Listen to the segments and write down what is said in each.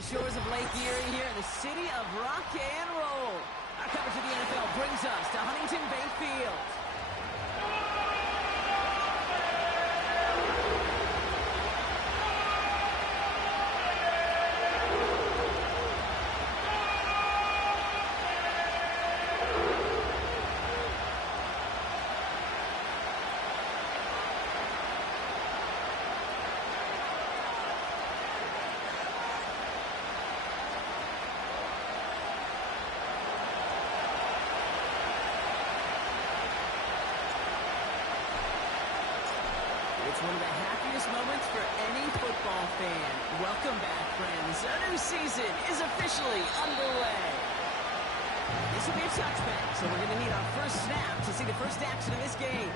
the shores of Lake Erie here in the city of rock and roll. Our coverage of the NFL brings us to Huntington Bay Field. It's one of the happiest moments for any football fan. Welcome back, friends. A new season is officially underway. This will be a touchback, so we're going to need our first snap to see the first action of this game.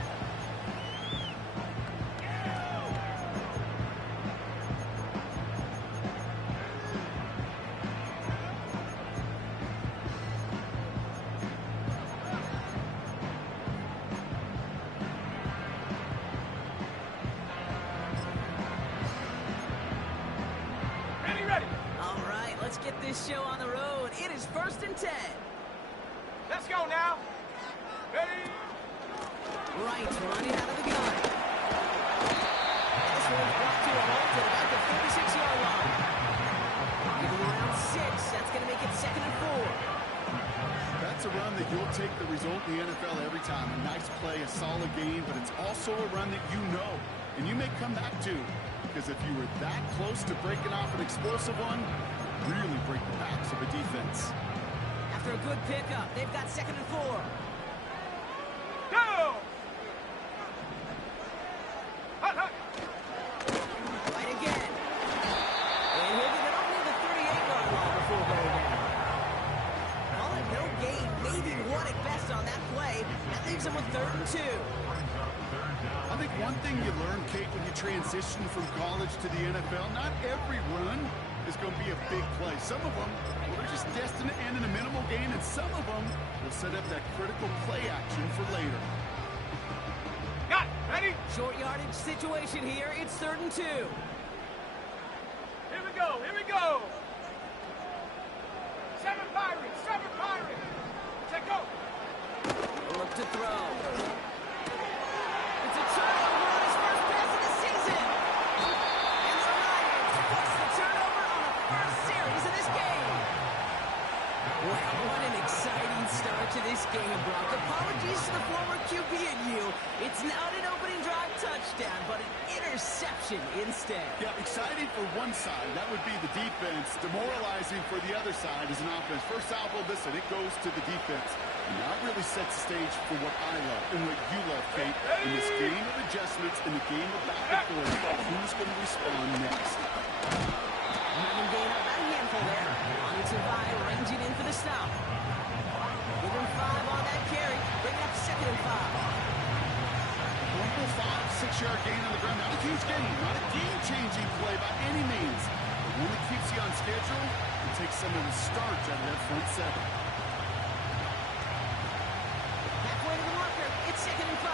Let's get this show on the road. It is 1st and 10. Let's go now. Ready? Right, running out of the gun. This one's brought to a halt at about the 36-yard line. Moving around 6. That's going to make it 2nd and 4. That's a run that you'll take the result in the NFL every time. A nice play, a solid game, but it's also a run that you know and you may come back to. Because if you were that close to breaking off an explosive one, really break the backs of a defense. After a good pickup, they've got 2nd and 4. Go! Hut, hut. Right again. And he'll get it up near the 38-yard line before going down. Call it no gain, maybe one at best on that play. That leaves him with 3rd and 2. I think one thing you learn, Kate, when you transition from college to the NFL, not every run is going to be a big play. Some of them, well, they're just destined to end in a minimal gain, and some of them will set up that critical play action for later. Got it. Ready? Short yardage situation here. It's 3rd and 2. Here we go. Here we go. 7 Pirates. 7 Pirates. Check go. Look to throw. It's a turnover on his first pass of the season. And the Lions force the turnover on the first series of this game. Wow, what an exciting start to this game, Brock. Apologies to the former QB and you. It's not an opening drive touchdown, but an interception instead. Yeah, exciting for one side. That would be the defense. Demoralizing for the other side as an offense. First salvo, listen, it goes to the defense. And that really sets the stage for what I love and what you love, Kate, in this game of adjustments, in the game of back and forth. Who's going to respond next? Having gained up a handful there. On to Vi, ranging in for the stop. Give him 5 on that carry. Bring it up to 2nd and 5. Local 5, 6-yard gain on the ground. Not a huge gain, not a game-changing play by any means. But one that keeps you on schedule and takes some of the starch out of that front 7. Halfway to the marker. It's 2nd and 5.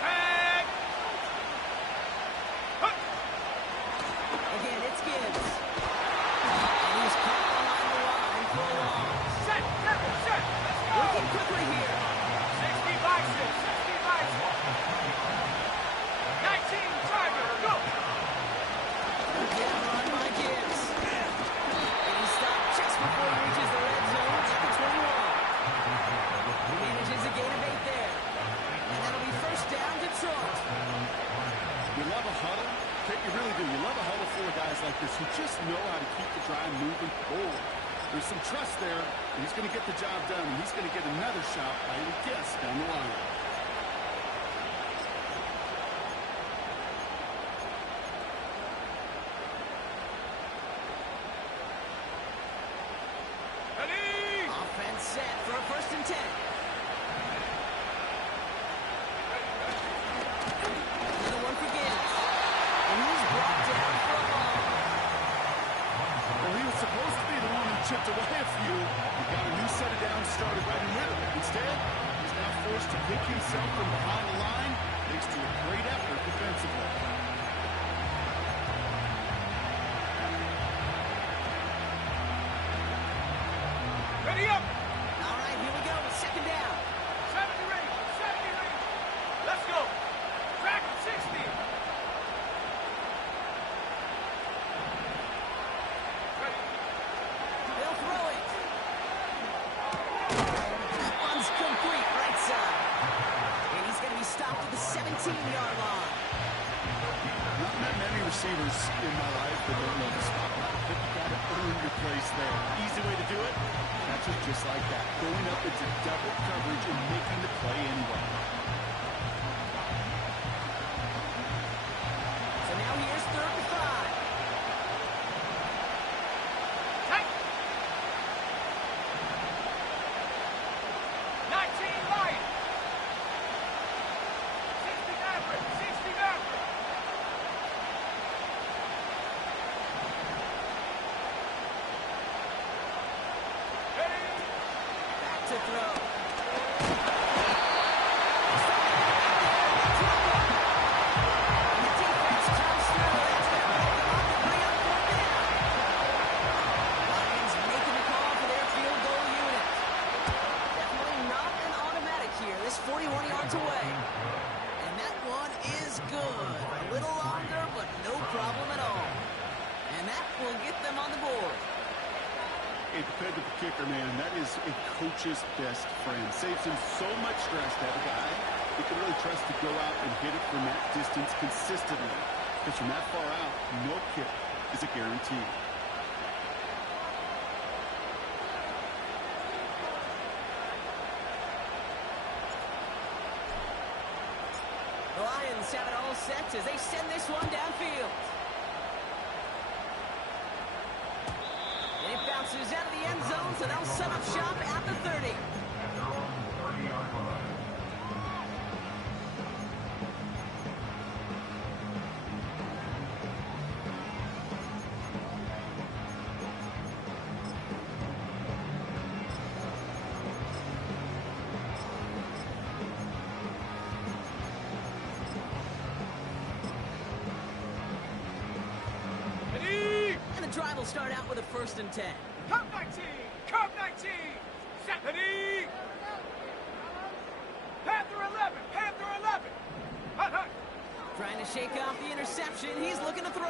Tag. Hut. Again, it's Gibbs. And he's caught behind the line for a loss. Set. Set. Let's go. Looking quickly here. 60 boxes. 60 boxes. 19 Tiger. Go. Again, run by Gibbs. And he stopped just before he reaches the red zone at the 21. He manages a gain of 8 there. And that'll be 1st down, Detroit. You love a huddle? Kate, you really do. You love a huddle full of guys like this who just know how to keep the drive moving forward. There's some trust there, and he's going to get the job done, and he's going to get another shot, I would guess, down the line. Ready. Offense set for a 1st and 10. Another one for Gibbs. And he's brought down for a ball. Well, he was supposed to be the one who chipped away a few. He got a new set of downs started right in rhythm. Instead, he's now forced to pick himself from behind the line, thanks to a great effort defensively. 10-yard line. Not met many receivers in my life that don't know the spotlight, but you got to earn your place there. Easy way to do it, catch it just like that. Going up into double coverage and making the play anyway. So now here's 3rd and 5. Take. 19 Lions. 60 Mavericks. 60 Mavericks. Ready? Back to throw. And the defense comes through. That's going to break them up and bring up 4th down. Lions making the call for their field goal unit. Definitely not an automatic here. This 41 yards away. And that one is good. A little longer, but no problem at all. And that will get them on the board. A dependable kicker, man. That is a coach's best friend. Saves him so much stress to have a guy he can really trust to go out and hit it from that distance consistently. Because from that far out, no kick is a guarantee. The Lions have it all set as they send this one downfield. And it bounces out of the end zone, so they'll set up shop at the 30. Ready? And the drive will start out with a 1st and 10. Come 19. Come 19. Set. Ready? Panther 11. Panther 11. Hut, hut. Trying to shake off the interception. He's looking to throw.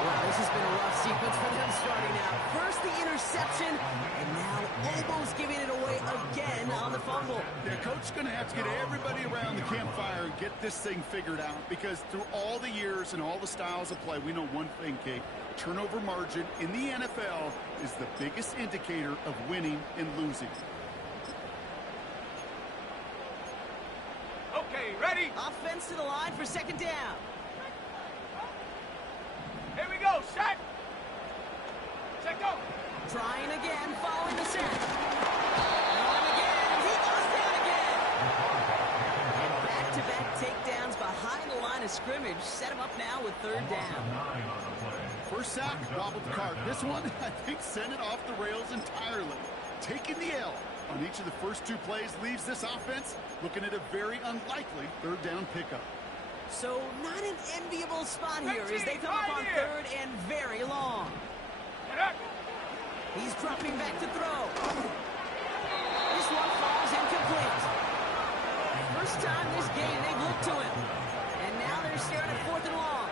Wow, this has been a rough sequence for them starting out. First the interception, and now almost giving it away again on the fumble. Yeah, coach's going to have to get everybody around the campfire and get this thing figured out, because through all the years and all the styles of play, we know one thing, Kate. Turnover margin in the NFL is the biggest indicator of winning and losing. Okay, ready? Offense to the line for 2nd down. Here we go. Set. Set, go. Trying again, following the set. Going again, he goes down again. And back-to-back takedowns behind the line of scrimmage set him up now with 3rd down. First sack, wobbled the cart. This one, I think, sent it off the rails entirely. Taking the L on each of the first 2 plays leaves this offense looking at a very unlikely 3rd down pickup. So not an enviable spot here as they come up on 3rd and very long. Get up. He's dropping back to throw. This one falls incomplete. First time this game they've looked to him. And now they're staring at 4th and long.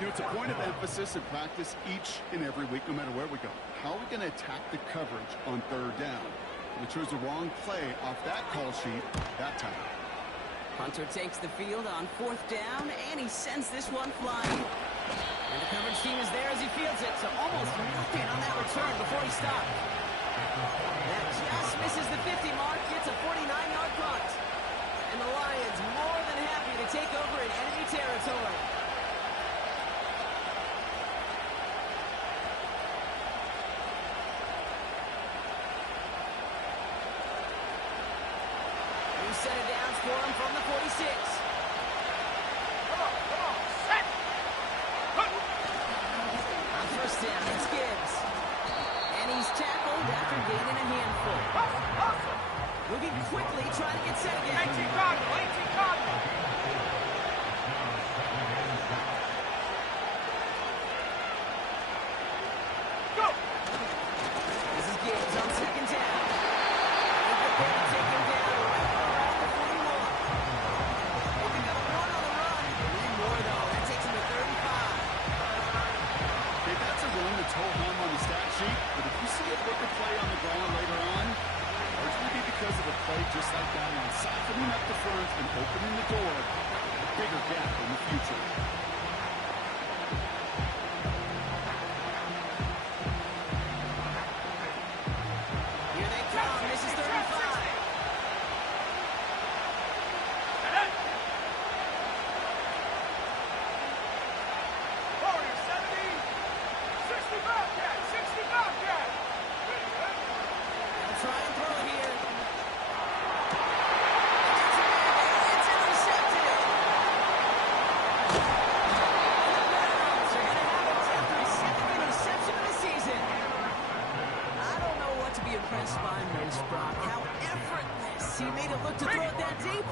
You know, it's a point of emphasis in practice each and every week, no matter where we go. How are we going to attack the coverage on 3rd down? We chose the wrong play off that call sheet that time. Hunter takes the field on 4th down, and he sends this one flying. And the coverage team is there as he fields it, so almost nothing on that return before he stopped. That just misses the 50 mark, gets a 49-yard punt. And the Lions more than happy to take over in enemy territory. Set it down for him from the 46. Come on. Set. Hut. On 1st down, it's Gibbs. And he's tackled after gaining a handful. Hustle. Moving quickly, trying to get set again. 18 Cardinal. 18 Cardinal. Go. This is Gibbs on 2nd down. They prepare to take him down right around the 41. They pick up 1 on the run. They need more, though. That takes him to 35. Okay, that's a run that's ho-hum on the stat sheet. sheet, but if you see a bigger play on the ground later on, largely be because of a play just like that on softening up the front and opening the door, a bigger gap in the future. Here they come. This is 35. Warriors 70. 60 Bobcat. 60 Bobcat. Ready, ready? They'll try and throw it here. It's intercepted. The Browns are going to have it after his second interception of the season. I don't know what to be impressed by most, Brock. How effortless he made it look to throw it that deep,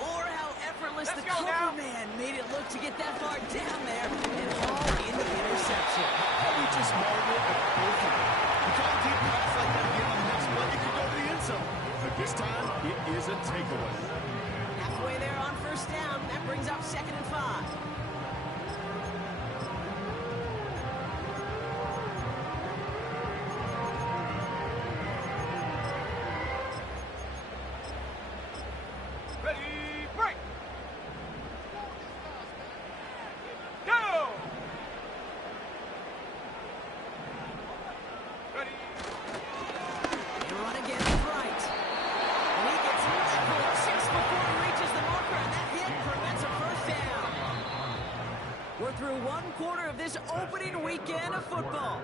or how effortless the cover man made it look to get that far down there and haul in the interception. We just marvel at both of them. You call a deep pass like that again on the next play, it could go to the end zone. But this time, it is a takeaway. Halfway there on first down. That brings up 2nd and 5. Ready, break. Go. Ready. They run again with Wright. And he gets leveled just before he reaches the marker, and that hit prevents a first down. We're through one quarter of this opening weekend of football.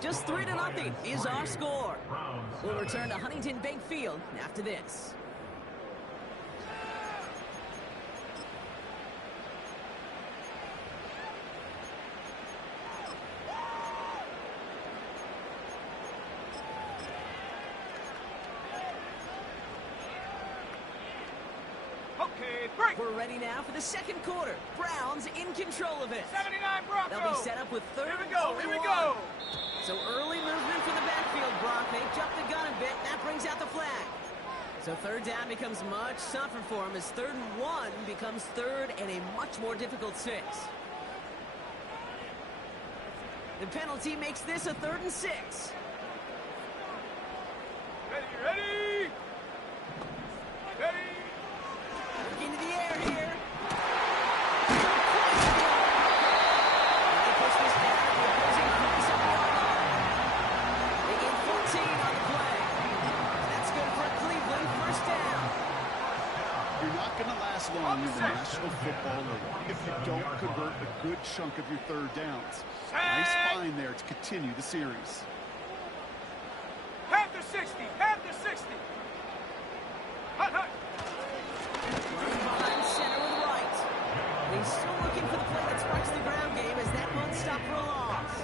Just 3-0 is our score. We'll return to Huntington Bank Field after this. Okay, break. We're ready now for the second quarter. Browns in control of it. 79 Broncos. They'll be set up with third Here we and go. only Here we one. go. So early movement from the backfield, Brock. They jumped the gun a bit, and that brings out the flag. So third down becomes much tougher for him as 3rd and 1 becomes 3rd and a much more difficult 6. The penalty makes this a 3rd and 6. Ready, ready. Ready. Into the air here. They push this down at the opposing 47-yard line. They gain 14 on the play. That's good for Cleveland. First down. You're not going to last long in the National Football League if you don't convert a good chunk of your third downs. Nice find there to continue the series. Panther 60. Panther 60. Hut, hut. Running behind center with Wright. He's still looking for the play that sparks the ground game as that one stop for a loss.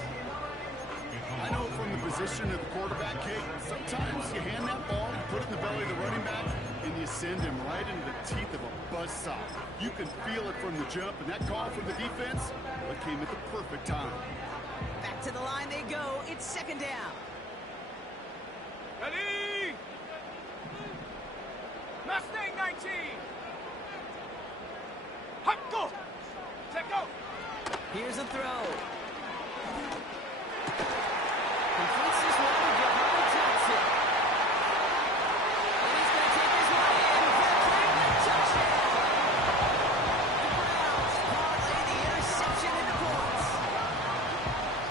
I know from the position of the quarterback, Kate, sometimes you hand that ball, you put it in the belly of the running back, and you send him right into the teeth of a buzzsaw. You can feel it from the jump, and that call from the defense, well, it came at the perfect time. Back to the line they go. It's 2nd down. Ready. Mustang 19. Hut, go. Take go. Here's a throw. Completes this one to Jahan Johnson. And he's going to take this one in for a Cleveland touchdown. The Browns parlay the interception into points.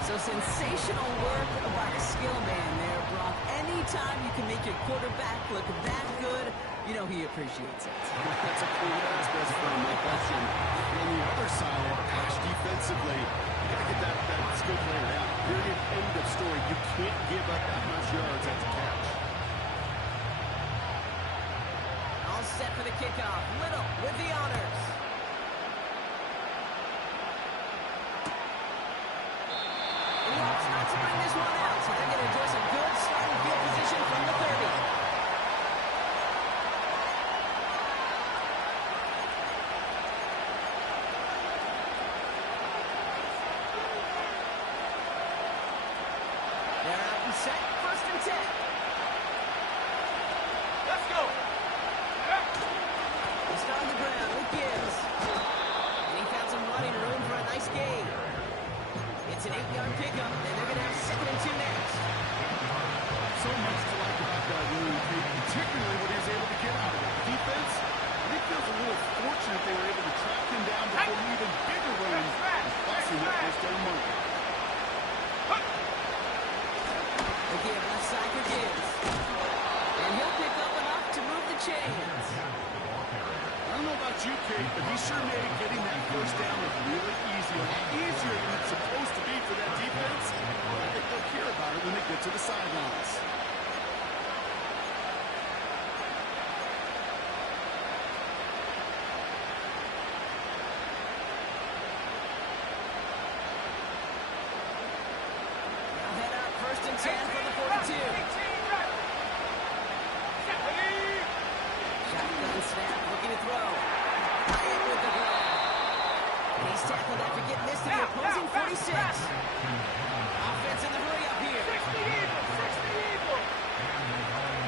So sensational work by the skill man there, Brock. Anytime you can make your quarterback look that good, you know he appreciates it. That's a cool that's best friend, no question. And on the other side, Ash defensively, you got to get that skill player down. Period, end of story. You can't give up that much yards at the catch. All set for the kickoff. Little with the honors. And he opts not to bring this one out, so they're going to enjoy some good starting field position from the 30. They're out and set. 1st and 10. Let's go. Yeah. They start on the ground with Gibbs. And he found some running room for a nice gain. It's an 8-yard pickup, and they're going to have 2nd and 2 next. So much to like about that run, particularly what he was able to get out of it. Defense, I think feels a little fortunate they were able to track him down before an even bigger run and crossing that first down marker. Again, left side for Gibbs. And he'll pick up enough to move the chains. I don't know about you, Kate, but he sure made getting that first down look really easy. A lot easier than it's supposed to be for that defense. I think they'll hear about it when they get to the sidelines. Now head up, 1st and 10 from the 42. Shotgun snap, looking to throw. Hyatt with the grab. He's tackled after getting this to the opposing 46. Offense in the hurry up here. 60 Eagles, 60 Eagles.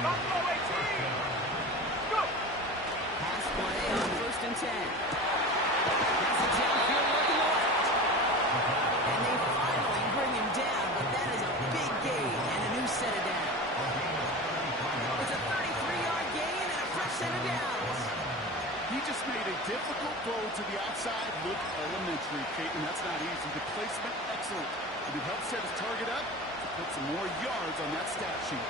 Buffalo 18. Go. Pass play on 1st and 10. Has the downfield working the left. And they finally bring him down, but that is a big gain and a new set of downs. It's a 33-yard gain and a fresh set of downs. He just made a difficult throw to the outside look elementary, Kate, and that's not easy. The placement, excellent. But it helped set his target up to put some more yards on that stat sheet.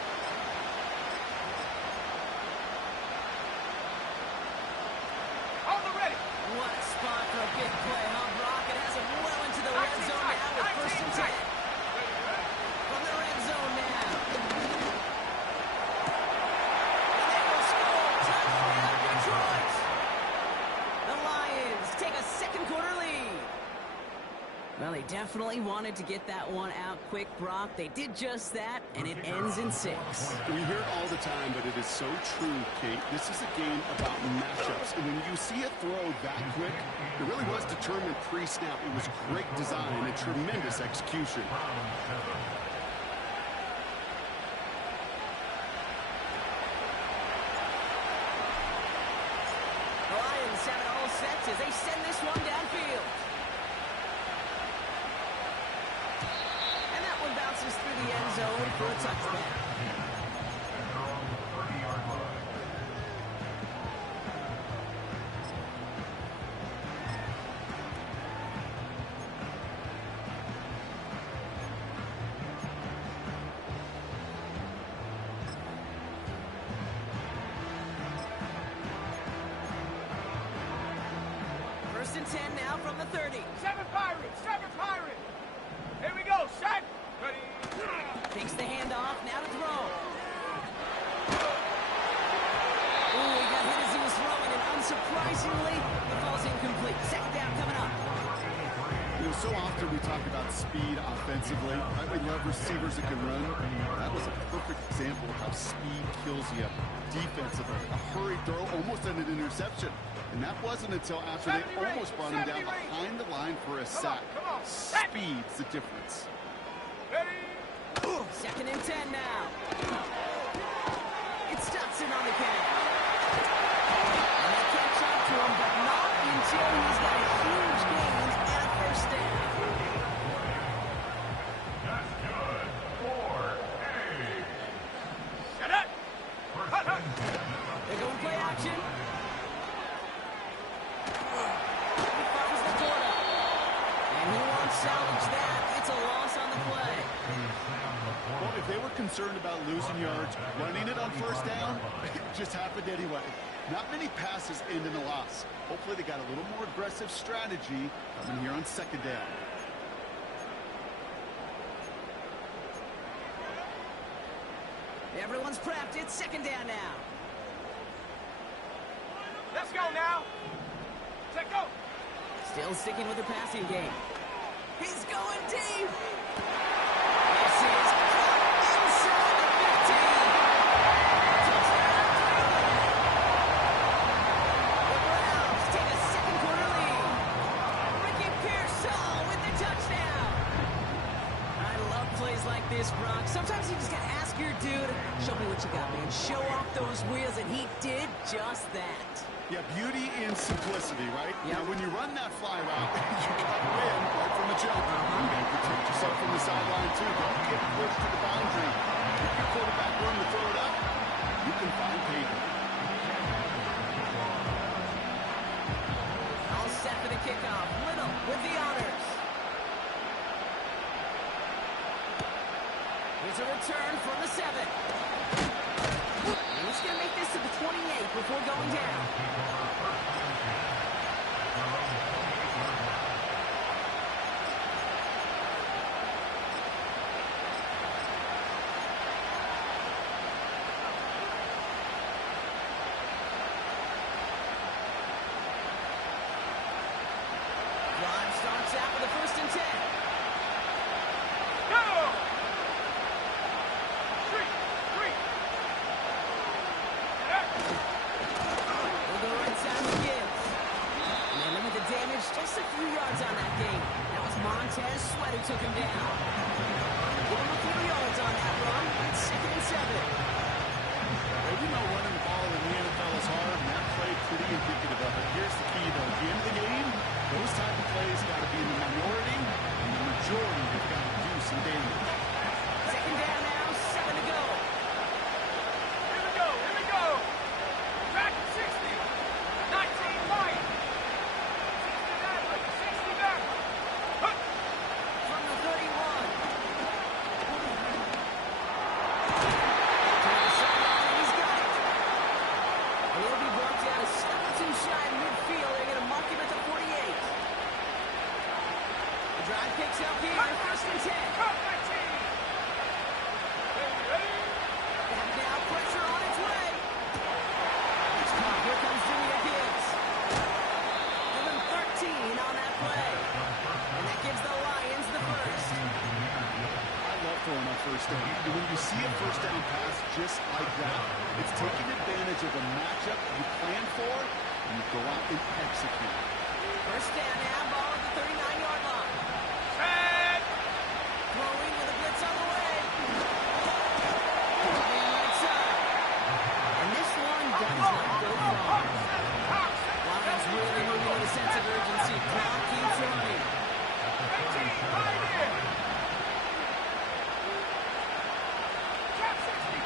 On the ready. What a spot for a big play, huh, Brock? It has him well into the red zone now with 1st and 10. From the red zone now. And they will score. Touchdown, Detroit. The Lions take a 2nd quarter lead. Well, they definitely wanted to get that one out quick, Brock. They did just that, and it ends in 6. We hear it all the time, but it is so true, Kate. This is a game about matchups. And when you see a throw that quick, it really was determined pre-snap. It was great design and tremendous execution. The Lions have it all set as they send this one downfield. And that one bounces through the end zone for a touchdown. First and 10 now from the 30. 7 Pirates, 7 Pirates. Here we go, set. Ready. Takes the handoff, now to throw. Ooh, he got hit as he was throwing, and unsurprisingly, the ball's incomplete. 2nd down coming up. You know, so often we talk about speed offensively. Right? We love receivers that can run. That was a perfect example of how speed kills you defensively. A hurried throw, almost an interception. And that wasn't until after they almost brought him down behind the line for a sack. Speed's the difference. Ready. 2nd and 10 now. It's Dotson on the catch. And they catch up to him, but not until he's got a huge gain and a 1st down. That's good. 4-8. Set up. They're going play action. He finds the corner. And he won't salvage that. It's a loss on the play. Well, if they were concerned about losing yards, running it on 1st down, it just happened anyway. Not many passes end in a loss. Hopefully they got a little more aggressive strategy coming here on 2nd down. Everyone's prepped. It's 2nd down now. Let's go now. Set go. Still sticking with the passing game. He's going deep. This is caught inside the 15. Touchdown. The Browns take a 2nd quarter lead. Ricky Pearsall with the touchdown. I love plays like this, Brock. Sometimes you just got to ask here, dude. Show me what you got, man. Show off those wheels, and he did just that. Yeah, beauty in simplicity, right? Yep. Now, when you run that fly route, you got to win right from the jump. You got to protect yourself from the sideline, too. Don't get pushed to the boundary. If your quarterback room to throw it up, you can find pavement. All set for the kickoff. Little with the honors. Here's a return from the 7. And he's going to make this to the 28 before going down. Drive starts out with a 1st and 10. Go! 3, 3. We'll go right side to Gibbs. And they limit the damage just a few yards on that game. That was Montez Sweat who took him down. Give him a few yards on that run. It's 2nd and 7. Well, we know running the ball in the NFL is hard, and that play pretty indicative of it. Here's the key, though. At the end of the game, those type of plays got to be in the minority, and the majority have got to do some damage. 2nd down now, 7 to go. Here we go, here we go. Back to 60. 19 right. 60 back. Huh. From the 31. To the sideline, he's got it. And he'll be brought down a step or two shy in midfield. They're going to mark him at the 48. The drive picks up here, 1st and 10. Cut 19. Ready? Back now, pressure on its way. It's caught. Here comes Junior Gibbs. Give him 13 on that play. And that gives the Lions the 1st. I love throwing on 1st down. And when you see a 1st down pass just like that, it's taking advantage of a matchup you plan for, and you go out and execute. 1st down now, ball at the 39-yard line. Set. Throwing with a blitz on the way. Coming right side. And this one does not go far. Lions really moving with a sense of urgency. Clock keeps running. 18, right in.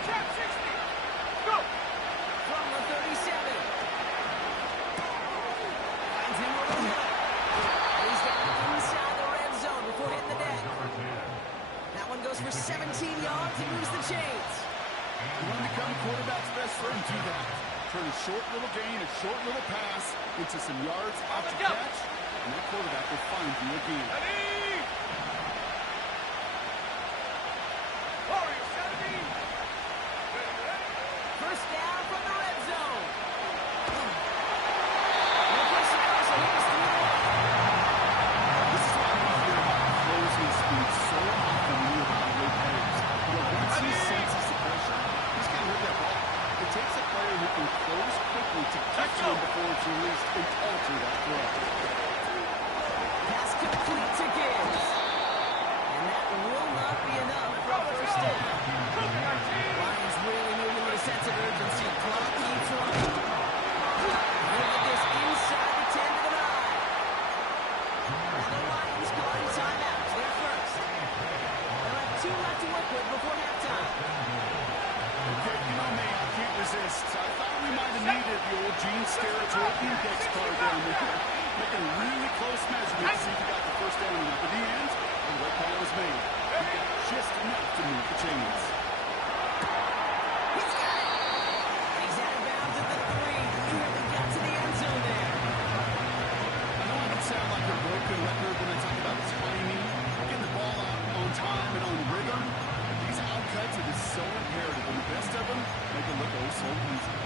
Trap 60. Go. From the 37. Finds him with a hit. And he's down inside the red zone before hitting the deck. That one goes for 17 yards and moves the chains. You want to become a quarterback's best friend, do that. Turn a short little gain, a short little pass into some yards after catch, and that quarterback will find you again. Ready. Warriors 70. Ready. 1st down from the red zone. No question else, so here's through the line. This is why we hear about closing speed so often when you evaluate players. Once he senses the pressure, he's going to hit that ball. It takes a player who can close quickly to get to him before it's released and alter that throw. Pass complete to Gibbs. And that will not be enough for a 1st down. Lions really moving with a sense of urgency. Clock keeps running. Look at this inside the 10 to the 9. And the Lions calling timeouts. They're 1st. They'll have 2 left to work with before halftime. Okay, you know me, I can't resist. I thought we might have needed the old Gene Steratore index card down there. Making a really close measurement to see if you got the 1st down or not. But in the end, the right call was made. He got just enough to move the chains. He's got it. And he's out of bounds at the 3. He really got to the end zone there. I know I can sound like a broken record when I talk about timing, getting the ball out on time and on rhythm. But these outcuts are just so imperative, and the best of them make it look oh so easy.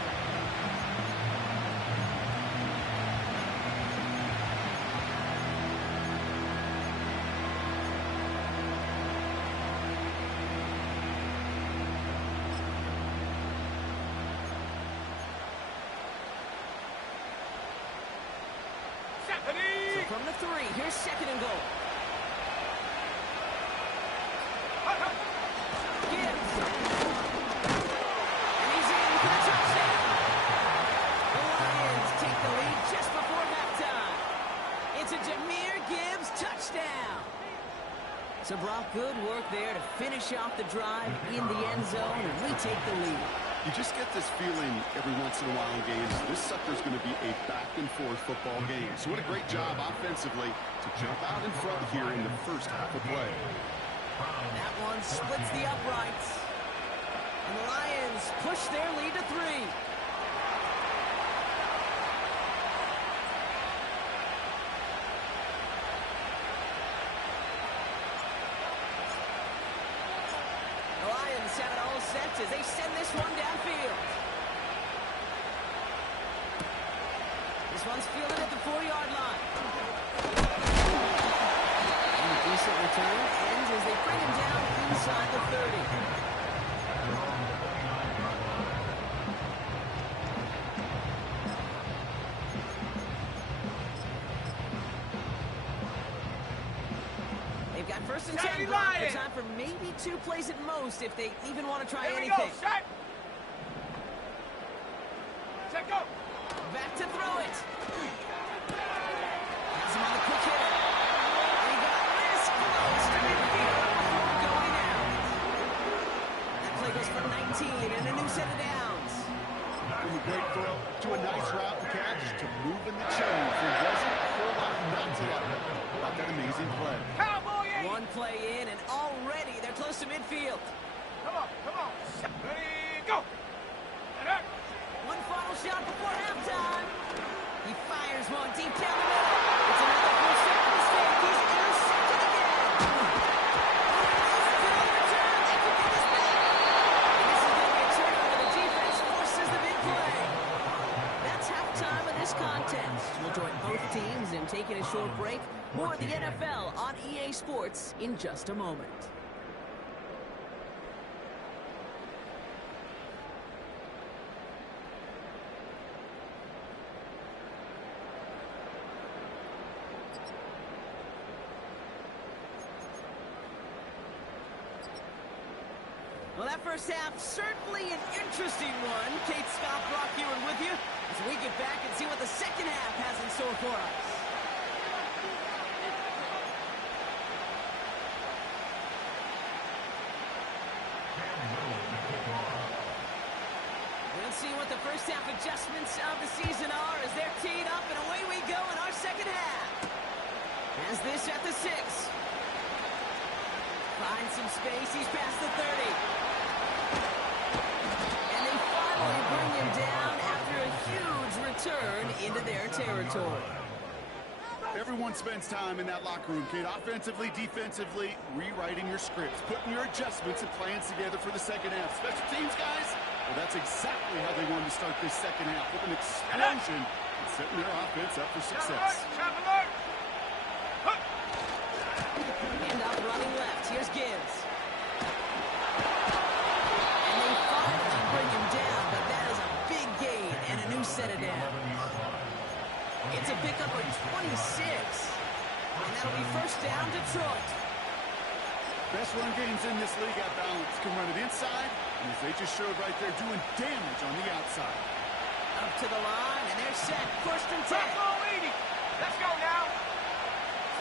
So from the 3, here's 2nd and goal. Gibbs. finish off the drive in the end zone, and we take the lead. You just get this feeling every once in a while in games. This sucker's going to be a back-and-forth football game. So what a great job offensively to jump out in front here in the first half of play. That one splits the uprights. And the Lions push their lead to 3. The Lions have it all set as they send this one downfield. This one's fielded at the 4-yard line. And a decent return ends as they bring him down inside the 30. First and 10, Brock. There's time for maybe 2 plays at most if they even want to try anything. Go, set. Set, go. Back to throw it. Has him on the quick hitter. And he got this close to midfield before going out. That play goes for 19 and a new set of downs. From a great throw to a nice route and catch to move in the chains. There wasn't a whole lot not to that about that amazing play. One play in, and already they're close to midfield. Come on, come on. Ready, go. One final shot before halftime. He fires one deep down the middle. It's another first-down mistake. He's intercepted again. Could overturn. They could get this back. And this is going to be a turnover. The defense forces the big play. That's halftime of this contest. We'll join both teams in taking a short break. More of the NFL on EA Sports in just a moment. Well, that first half, certainly an interesting one. Kate Scott, Brock Ewan with you as we get back and see what the second half has in store for us. We'll see what the first half adjustments of the season are as they're teed up, and away we go in our second half. As this at the 6. Finds some space, he's past the 30. And they finally bring him down after a huge return into their territory. Everyone spends time in that locker room, Kate. Offensively, defensively, rewriting your scripts, putting your adjustments and plans together for the second half. Special teams, guys, well, that's exactly how they wanted to start this second half, with an explosion and setting their offense up for success. End up running left. Here's Gibbs. And they finally bring him down, but that is a big gain and a new set of downs. It's a pickup of 26. And that'll be first down, Detroit. Best run games in this league at balance. Can run it inside, and as they just showed right there, doing damage on the outside. Up to the line, and they're set. First and 10. Let's go now.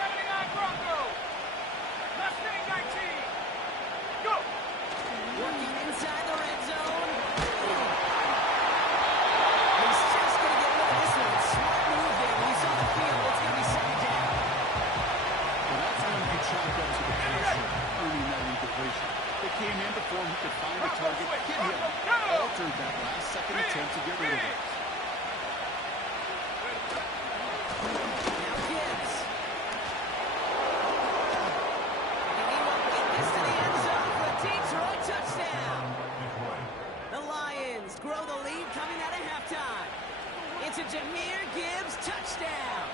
79 Broncos. Mustang 19. Go. Working inside the red zone. He's just going to get rid of this one. Smart move there. He's on the field. It's going to be second down. Well, that's when you chalk up to the pressure, earning that incompletion. They came in before he could find a target, hit him, altered that last-second attempt to get rid of it. Now Gibbs. And he won't get this to the end zone for a Detroit touchdown. The Lions grow the lead coming out of halftime. It's a Jahmyr Gibbs touchdown.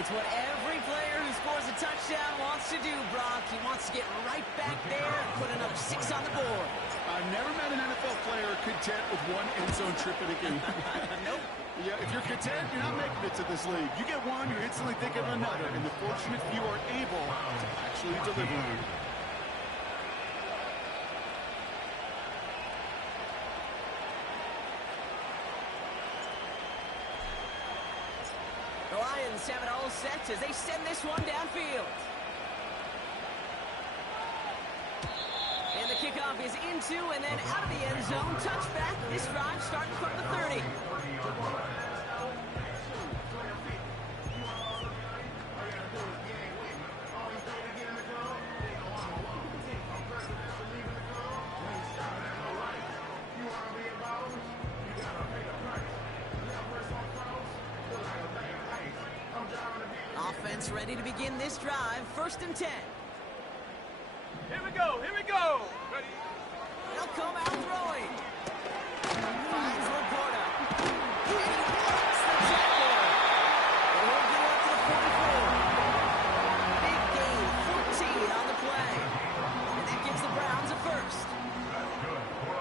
It's what every player who scores a touchdown wants to do, Brock. He wants to get right back there and put another 6 on the board. I've never met an NFL player content with one end zone trip in a game. Nope. Yeah, if you're content, you're not making it to this league. You get one, you're instantly thinking of another, and the fortunate few are able to actually deliver on it. The Lions have it all set as they send this one downfield. is into and then out of the end zone. Touchback. This drive starting from the 30. Offense ready to begin this drive. 1st and 10. Here we go. Here we go. Ready? They'll come out throwing. Finds Laporta. And he blocks the tackle. And he'll get up to the 44. Big gain, 14 on the play. And that gives the Browns a first.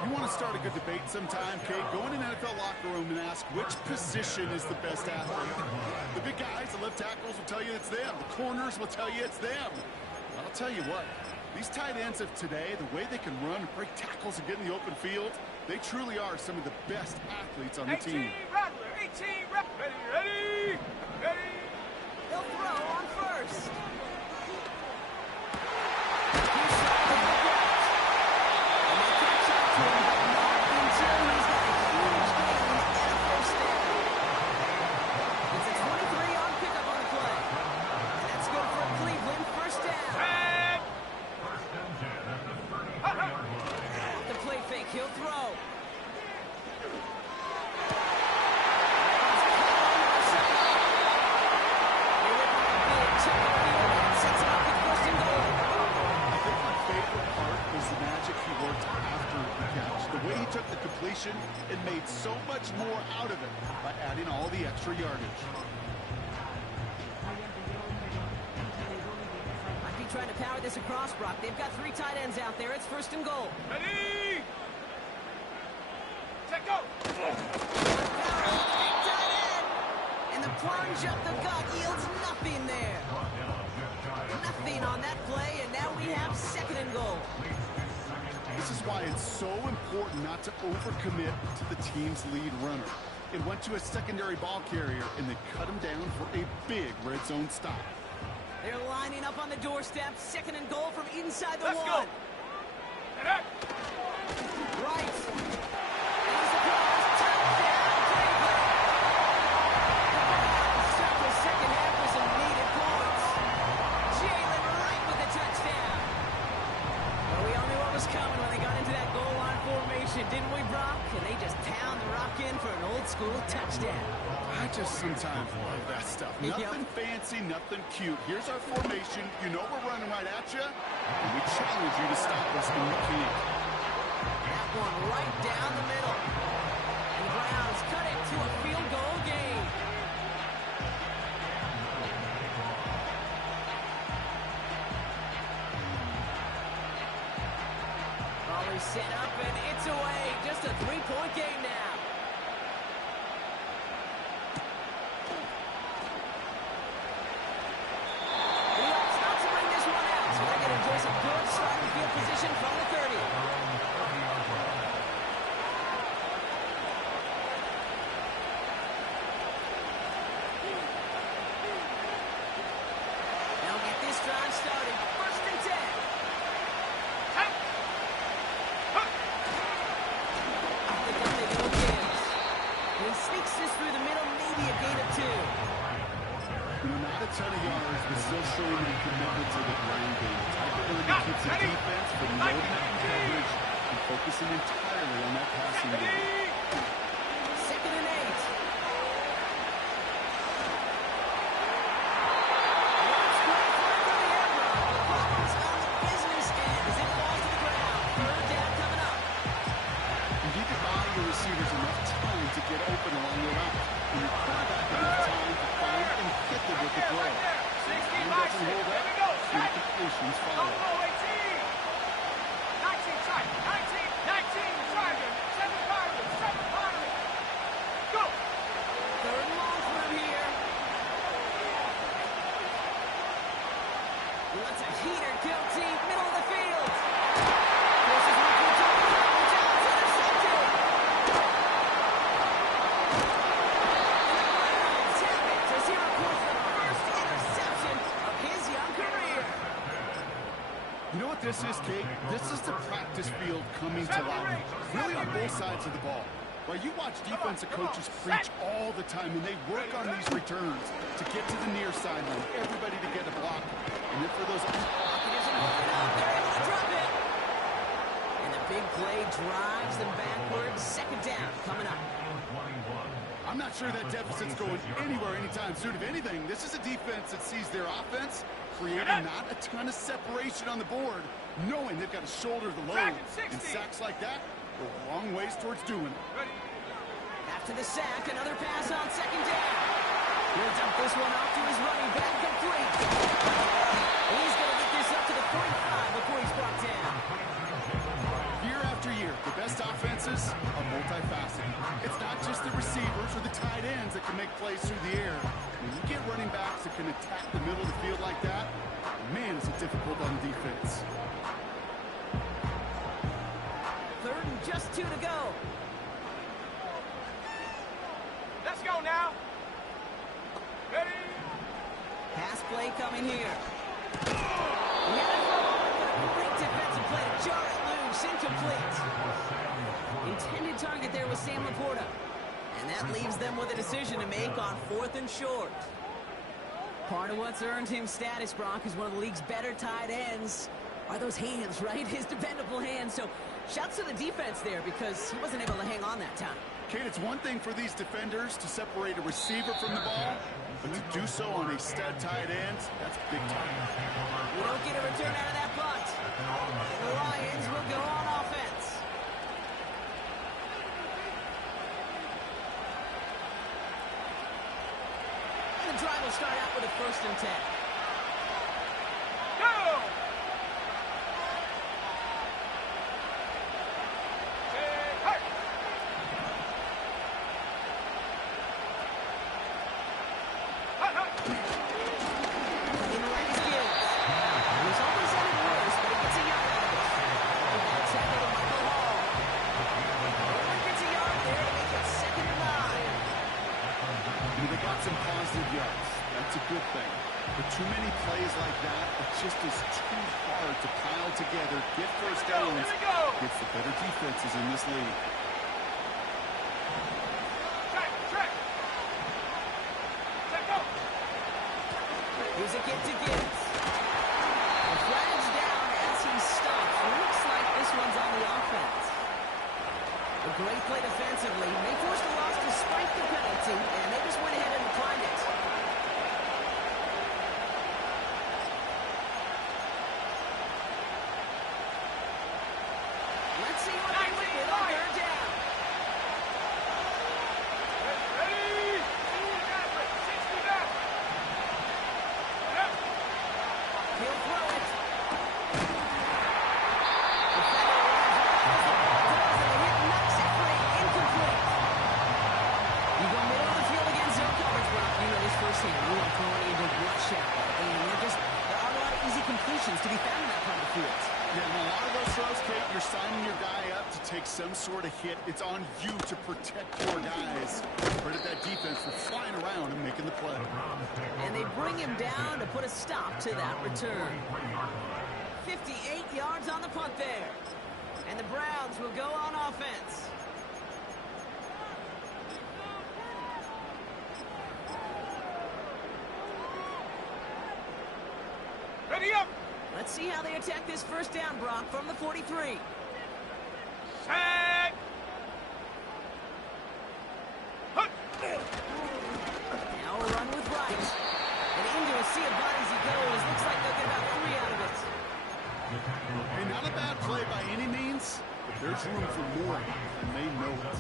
You want to start a good debate sometime, Kate? Go in an NFL locker room and ask which position is the best athlete. The big guys, the left tackles will tell you it's them. The corners will tell you it's them. I'll tell you what, these tight ends of today, the way they can run, break tackles, and get in the open field, they truly are some of the best athletes on the 18 team. Rattler. 18 Rattler. Ready, ready, ready. He'll throw on 1st. He's shot in the box. And they catch up to him, but not until he's got a huge gain and a 1st down. It's a 23-yard pickup on the play. And that's good for Cleveland. 1st down. And The play fake. He'll throw. I think my favorite part was the magic he worked after the catch. The way he took the completion and made so much more out of it by adding all the extra yardage. Might be trying to power this across, Brock. They've got 3 tight ends out there. It's 1st and goal. ready. Set go. Tight end. And the plunge up the gut yields nothing there. Nothing on that play, and now we have 2nd and goal. This is why it's so important not to overcommit to the team's lead runner. It went to a secondary ball carrier, and they cut him down for a big red zone stop. They're lining up on the doorstep. 2nd and goal from inside the Let's go. 1. And that. Right. And he's across. Touchdown, Cleveland. The Browns start the 2nd half with some needed points. Jalen Wright with the touchdown. Well, we all knew what was coming when they got into that goal line formation, didn't we, Brock? And they just pound the rock in for an old-school touchdown. I just sometimes love that stuff. Yep. Nothing fancy, nothing cute. Here's our formation. You know we're running right at you, and we challenge you to stop us when you can't. That one right down the middle. And the Browns cut it to a field goal game. Ball is set up, and it's away. Just a 3-point game now. He opts not to bring this one out, so they're going to enjoy some good starting field position from the 30. Now get this drive started. 1st and 10. The gun they go Gibbs. He sneaks this through the middle, maybe a gain of 2. Not a ton of yards, but still showing a commitment to the ground game. Type of run that keeps the defense from loading up coverage and focusing entirely on that passing game. 2nd and 8. Problems on the business end as it falls to the ground. 3rd down coming up. You need to buy your receivers enough time to get open along the route. And your quarterback enough time to find and hit them with the throw. Right there. 60 Time by doesn't 6. hold Here up, we go. and Set. completions Go, follow. go, 18. 19 side. 19. 19 side. 7 Pirates. coming to life, really on both sides of the ball. Right, you watch defensive coaches preach all the time, and they work on these returns to get to the near sideline, everybody to get a block. And then for those... He doesn't hold it up. They're able to drop it. And the big play drives them backwards. Second down coming up. I'm not sure that deficit's going anywhere anytime soon. If anything, this is a defense that sees their offense creating not a ton of separation on the board, knowing they've got to shoulder the load. And sacks like that go a long ways towards doing it. After the sack, another pass on second down. He'll dump this one off to his running back, complete. He's going to get this up to the 45 before he's brought down. Year after year, the best offenses are multifaceted. It's not just the receivers or the tight ends that can make plays through the air. When you get running backs that can attack the middle of the field like that, man, is it difficult on defense. Third and just 2 to go. Let's go now. Ready? Pass play coming here. He had it for a moment, but a great defensive play to jar it loose, incomplete. Intended target there was Sam Laporta. And that leaves them with a decision to make on 4th and short. Part of what's earned him status, Brock, is one of the league's better tight ends. Are those hands, right? His dependable hands. So shouts to the defense there because he wasn't able to hang on that time. Kate, it's one thing for these defenders to separate a receiver from the ball, but to do so on a stud tight end, that's big time. We don't get a return out of that punt. The Lions will go on offense. And the drive will start out with a 1st and 10. Go! Some positive yards. That's a good thing. But too many plays like that, it just is too hard to pile together, get first downs against the better defenses in this league. Track. Go. Here's a get to Gibbs. The flag's down as he stops. Looks like this one's on the offense. A great play defensively. They forced the loss despite the penalty, and they just went ahead and declined it. Let's see what they win with on 3rd down. Ready? 60 back. Yep. He'll throw it. Firsthand, you want throwing into rush hour, and there are a lot of easy completions to be found in that part of the field. Yeah, and a lot of those throws, Kate, you're signing your guy up to take some sort of hit. It's on you to protect your guys. Credit that defense for flying around and making the play. And they bring him down to put a stop to that return. 58 yards on the punt there. And the Browns will go on offense. Ready up. Let's see how they attack this 1st down, Brock, from the 43. Set. Hut. Now a run with Wright. And into a sea of bodies he goes. Looks like they'll get about 3 out of it. Hey, not a bad play by any means, but there's room for more, and they know it.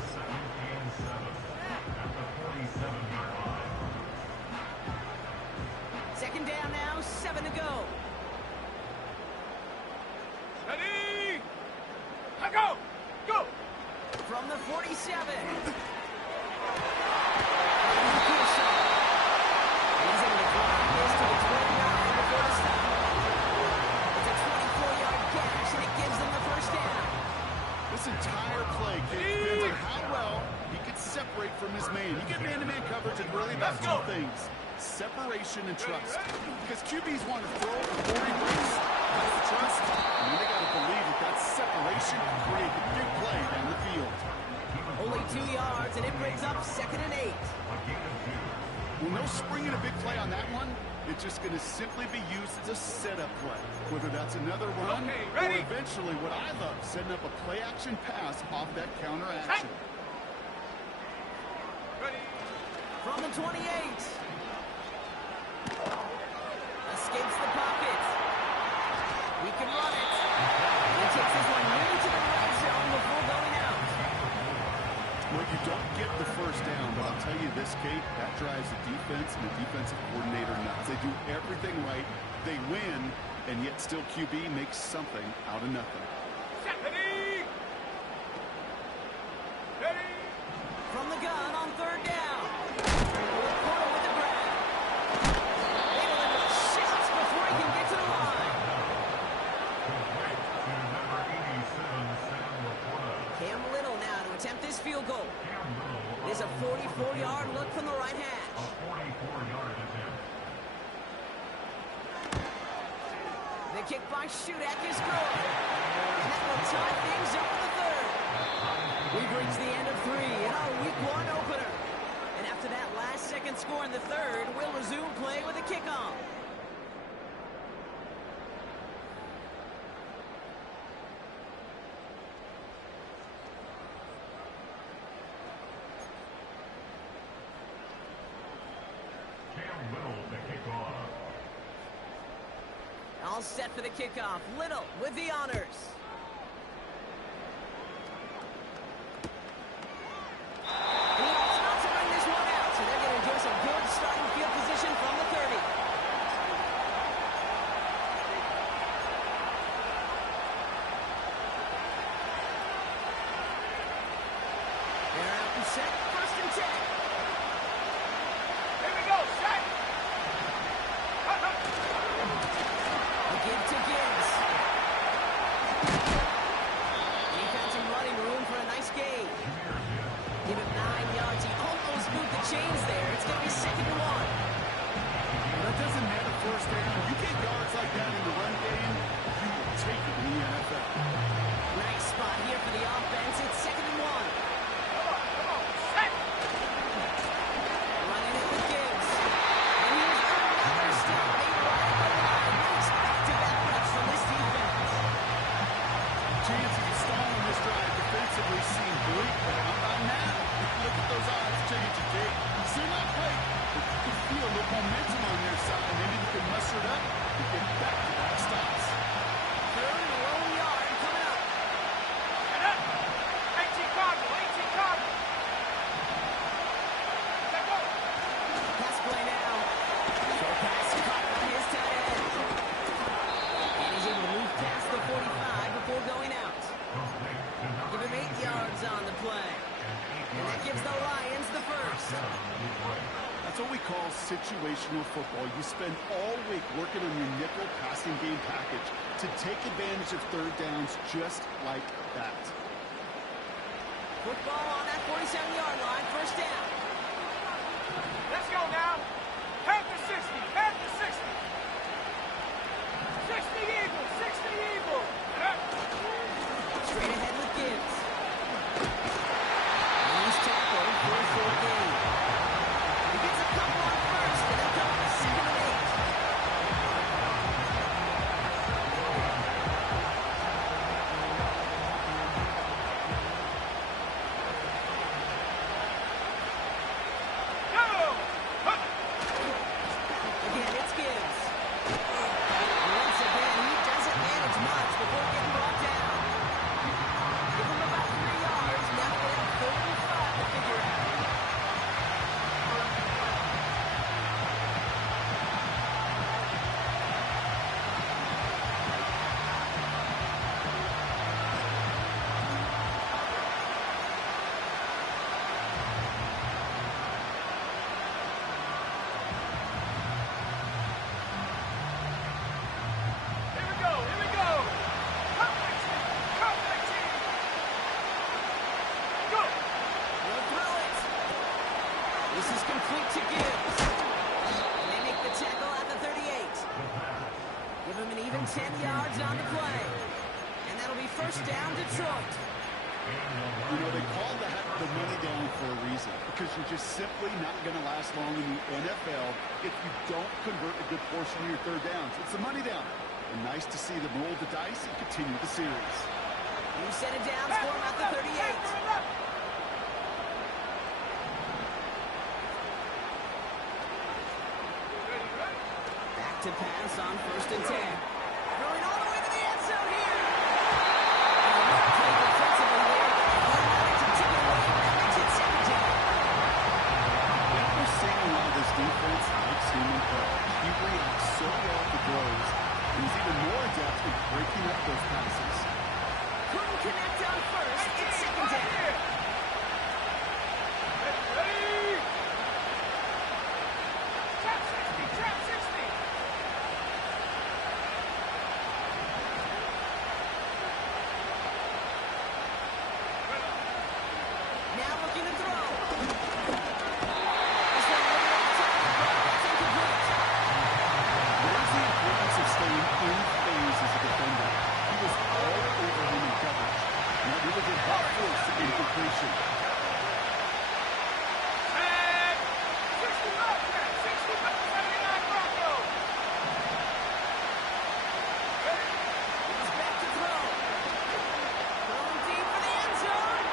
Second down now, 7 to go. Ready? Go! Go! From the 47. This entire play depends on how well he can separate from his man. You get man-to-man coverage, and really about 2 things: separation and trust. Because QBs want to throw before he breaks. That's the trust. And then they got to believe that that separation can create the big play down the field. Only 2 yards, and it brings up 2nd and 8. Well, no springing a big play on that one. It's just going to simply be used as a setup play. Whether that's another run Okay, or ready? eventually what I love, setting up a play-action pass off that counter action. Ready? From the 28. Escapes the pocket. He can run it. He takes this one nearly to the red zone before going out. Well, you don't get the first down, but I'll tell you this, Kate, that drives the defense and the defensive coordinator nuts. They do everything right. They win, and yet still QB makes something out of nothing. Set. Ready? Ready? From the gun on 3rd down. Porter with the grab. Able to go shots before he can get to the line. Cam Little now to attempt this field goal. There's a 44-yard look from the right hash. The kick by Shudak is good. And that will tie things up in the 3rd. We've reached the end of 3 in our Week 1 opener. And after that last-second score in the 3rd, we'll resume play with a kickoff. All set for the kickoff. Little with the honors. He opts not to bring this one out, so they're going to enjoy some good starting field position from the 30. They're out and set. 1st and 10. Here we go. Set. Give to Gibbs. Defense and running room for a nice gain. Give him 9 yards. He almost moved the chains there. It's going to be 2nd and 1. That doesn't matter first down. You get yards like that in the run game, you will take it in the NFL. Nice spot here for the offense. It's 2nd and 1. Come on. Set. Running it with Gibbs. And here's another stop made right at the line. Nice back-to-back reps from this defense. Chances of stalling this drive defensively seem bleak, but how about now? Look at those odds changing, Jake. Seem not great, but you can feel the momentum on their side. Maybe they can muster it up and get back-to-back stops. 3rd and a lone yard coming up. And up. 18 Cardinal. 18 Cardinal. Let go. Pass play now. Short pass caught by his tight end. And he's able to move past the 45 before going out. Give him 8 yards on the play. And that gives the Lions the 1st. That's what we call situational football. You spend all week working on your nickel passing game package to take advantage of 3rd downs just like that. Football on that 47-yard line. 1st down. Let's go now. Head to 60. Head to 60. 60 Eagles. 60 Eagles. And up. Straight ahead with Gibbs. And he's tackled for a 4th gain. He gets a couple on 1st, and they'll go for 2nd and 8. Go. Huh. Again, it's Gibbs. And once again, he doesn't manage much before getting brought down. Give him about 3 yards. Now they have 3rd and 5 to figure out. Here we go. Here we go. Come 19. Come 19. Go. We'll throw it. This is complete to Gibbs. And they make the tackle at the 38. Give him an even 10 yards on the play. And that'll it'll be first down, Detroit. You know, they call that the money down for a reason, because you're just simply not going to last long in the NFL if you don't convert a good portion of your third downs. It's the money down. And nice to see them roll the dice and continue the series. You set it down, score him at the 38. Back to pass on first and 10. Throwing all the way to the end zone here. And a good play defensively there. To take it away. That makes it second down. We're seeing a lot of this defense like Seaman Cook. He reacts so well to throws. He's even more adept in breaking up those passes. Couldn't connect on first. It's second down. Ready? Trap 60, trap 60. Now looking to throw. This one over the top. That's incomplete. There's the importance of staying in phase as a defender. He was all over him in coverage. Now he was a hot force to incompletion. And 65, trap 65, 79 Broncos. Ready? He's back to throw. Throwing deep for the end zone.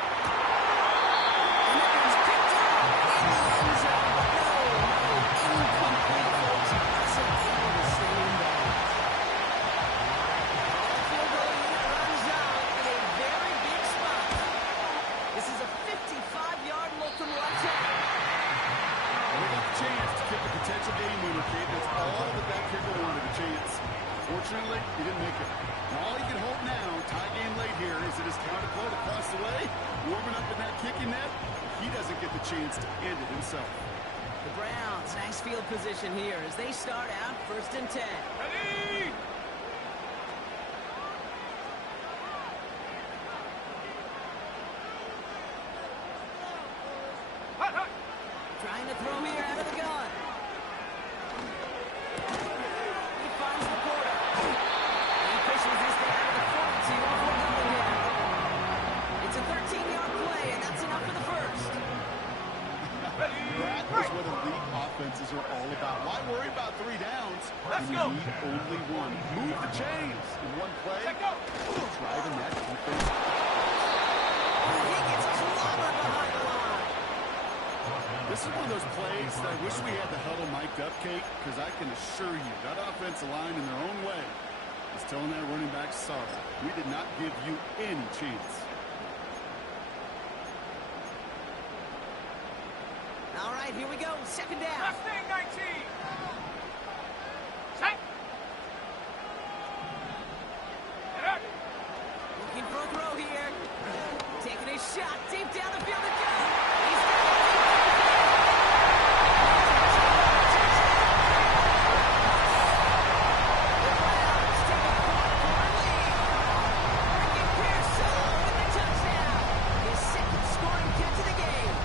And that one's picked up in the end zone. No, incomplete, folks. He wasn't able to stay in bounds. The field goal unit runs out in a very big spot. This is a 55-yard look from Watson. They got the chance to kick a potential game winner, Kate. That's all that kicker wanted, a chance. Fortunately, he didn't make it. Now, all he can hope now, tie game late here, is that his counterpart across the way, warming up in that kicking net, he doesn't get the chance to end it himself. The Browns, nice field position here as they start out first and 10. Ready? Hot, hot. Trying to throw here out of the gun. He finds the quarter. He pushes this down to the 42 before going in. It's a 13-yard play, and that's enough for the first. That is what elite offenses are all about. Why worry about 3 downs? Let's You go. need only one. Move the chains in one play. Let go. Driving that defense. He gets clobbered behind the line. This is one of those plays that I wish we had the huddle mic'd up, Kate, because I can assure you that offensive line in their own way is telling that running back, sorry, we did not give you any chance. All right, here we go. Second down. Left thing 19. Set. Get up. Looking for a throw here. Taking a shot deep down the field again. He's got it. The Browns take a 4-4 lead. Ricky Pearsall with the touchdown. His second scoring catch of the game.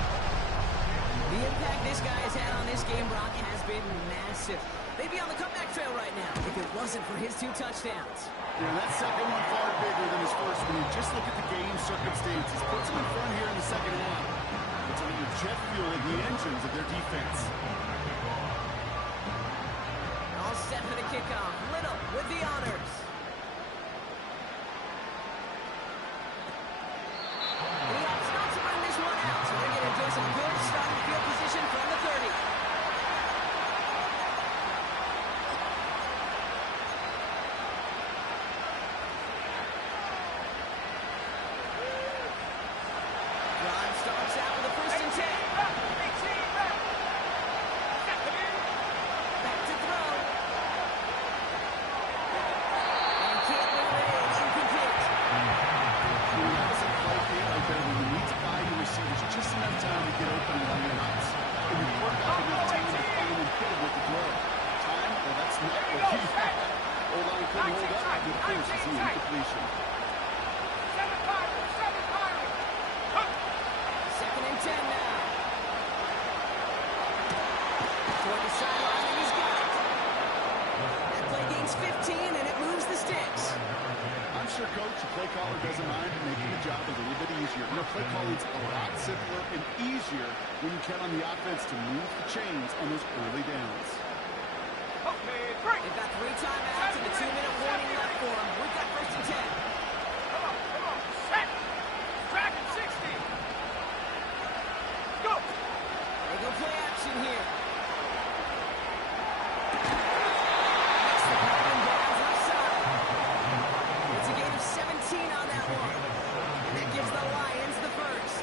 The impact this guy has had on this game, Brock, has been massive. They'd be on the comeback trail right now if it wasn't for his 2 touchdowns. Yeah, that second one far bigger than his first one. You just look at the game circumstances. Puts him in front here in the second half. It's on your jet fuel in the engines of their defense. All set for the kickoff. Little with the honors. The Ops not to bring this one out, so they're going to enjoy some good starting field position from the 30. Drive starts out with a first and 10. 18 back. job a little bit easier. You know, play calling's a lot simpler and easier when you count on the offense to move the chains on those early downs. Okay, break. They've got 3 timeouts and a 2-minute warning left for them. We've got 1st and 10. Come on. Set. Track at 60. Go. They go play action here. It's a gain of 17 on that one. And that gives the Lions the first.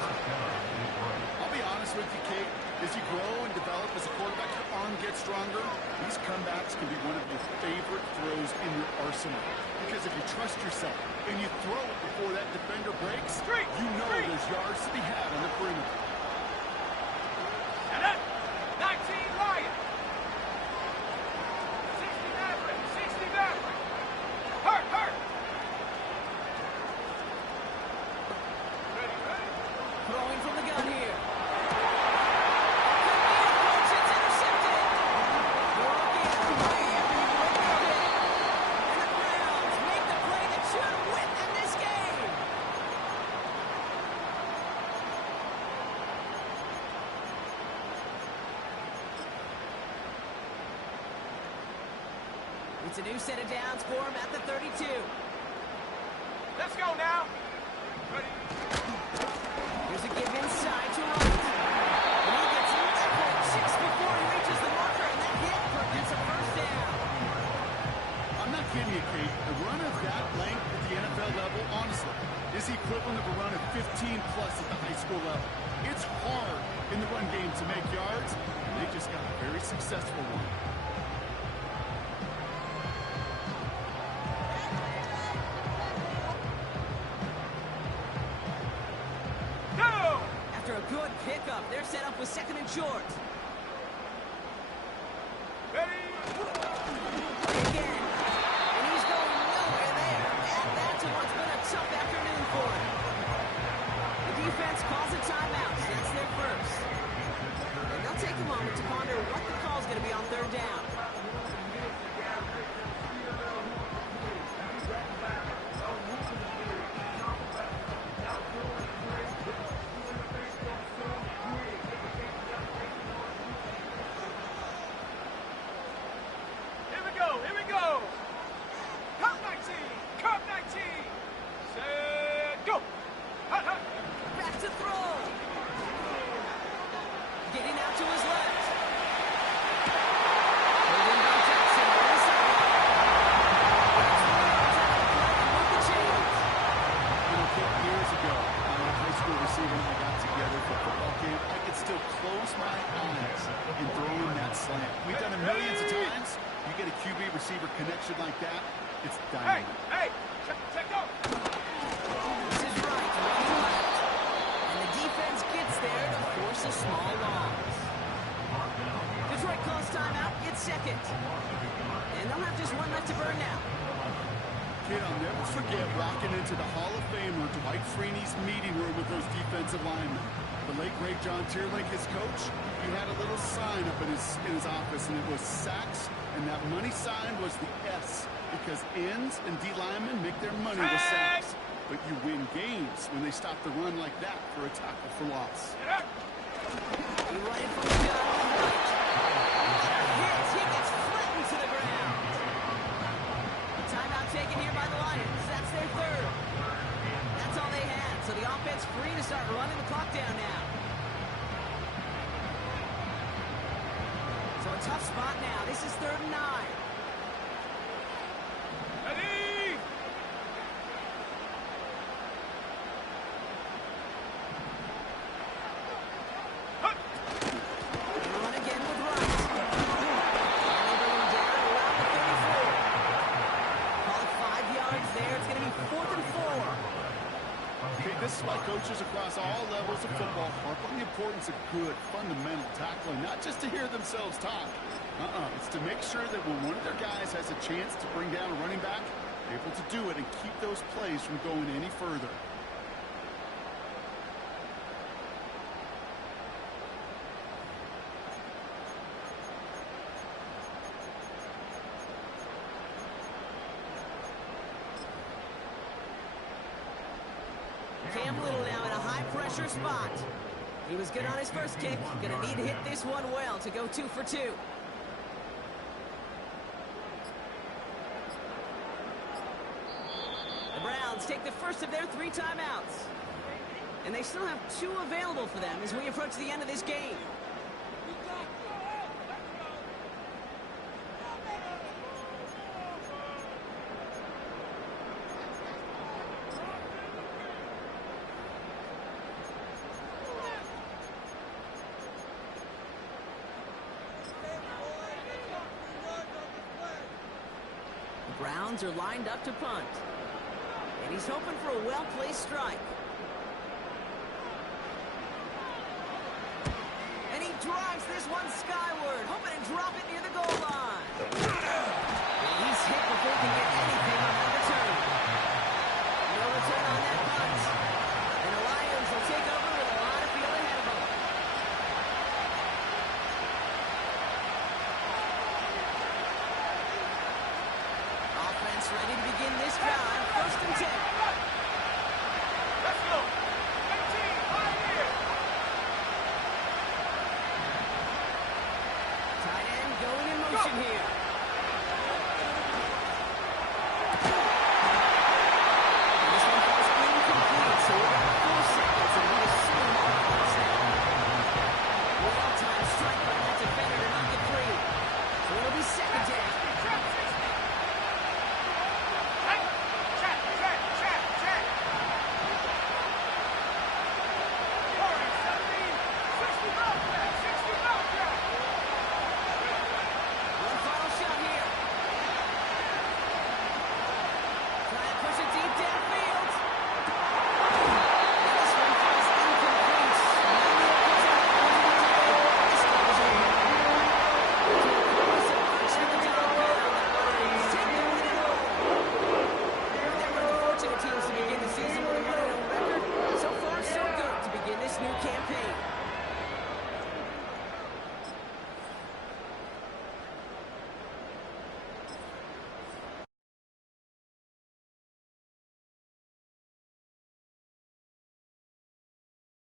I'll be honest with you, Kate. As you grow and develop as a quarterback, your arm gets stronger. These comebacks can be one of your favorite throws in your arsenal. Because if you trust yourself and you throw it before that defender breaks, you know there's yards to be had on the perimeter. And up. 19 Lions. 60 Maverick. 60 Maverick. Hurt. Ready. Throwing from the gun here. It's a new set of downs for him at the 32. Let's go now. Ready. Here's a give inside to Wright. And he gets leveled just before he reaches the marker, and that hit prevents a first down. I'm not kidding you, Kate. A run of that length at the NFL level, honestly, is the equivalent of a run of 15-plus at the high school level. It's hard in the run game to make yards, and they just got a very successful one. After a good pickup, they're set up with 2nd and short. Ready. Again. And he's going nowhere there. And that's what's been a tough afternoon for him. The defense calls a timeout. That's their first. And they'll take a moment to ponder what the call's going to be on 3rd down. Here we go. Cup 19. Set. Go. Hut. Back to throw. Getting out to his left. Holding by Jackson on the sideline. That's 3 yards out of play and with the chains. You know, Kate, years ago, when a high school receiver and I got together for a football game, I could still close my eyes and throw in that slant. We've done it millions of times. You get a QB-receiver connection like that, it's dynamite. Hey. Check go. This is right, running left. And the defense gets there to force a small loss. Detroit calls timeout. It's 2nd. And they'll have just 1 left to burn now. Kid, I'll never forget walking into the Hall of Famer Dwight Freeney's meeting room with those defensive linemen. The late, great John Tierlink, his coach, he had a little sign up in his office, and it was sacks, and that money sign was the S, because ends and D linemen make their money with sacks. But you win games when they stop the run like that for a tackle for loss. Get up. He running from the gun on right. What a hit! He gets flattened to the ground. A timeout taken here by the Lions. That's their 3rd. That's all they had. So the offense free to start running the clock down now. So a tough spot now. This is 3rd and 9. Ready. Hut. They run again with Wright. And they bring him down around the 34. Call it 5 yards there. It's going to be 4th and 4. Okay, this is why coaches across all levels of football harp on the importance of good, fundamental tackling, not just to hear themselves talk. It's to make sure that when one of their guys has a chance to bring down a running back, they're able to do it and keep those plays from going any further. Cam Little now in a high-pressure spot. He was good on his first kick. Gonna need to hit this one well to go 2 for 2. The Browns take the first of their 3 timeouts. And they still have 2 available for them as we approach the end of this game. The Browns are lined up to punt. And he's hoping for a well-placed strike. And he drives this one skyward, hoping to drop it near the goal line. And he's hit before he can get anything on that return. No return on that punt. And the Lions will take over with a lot of field ahead of them. Offense ready to begin this drive. 1st and 10.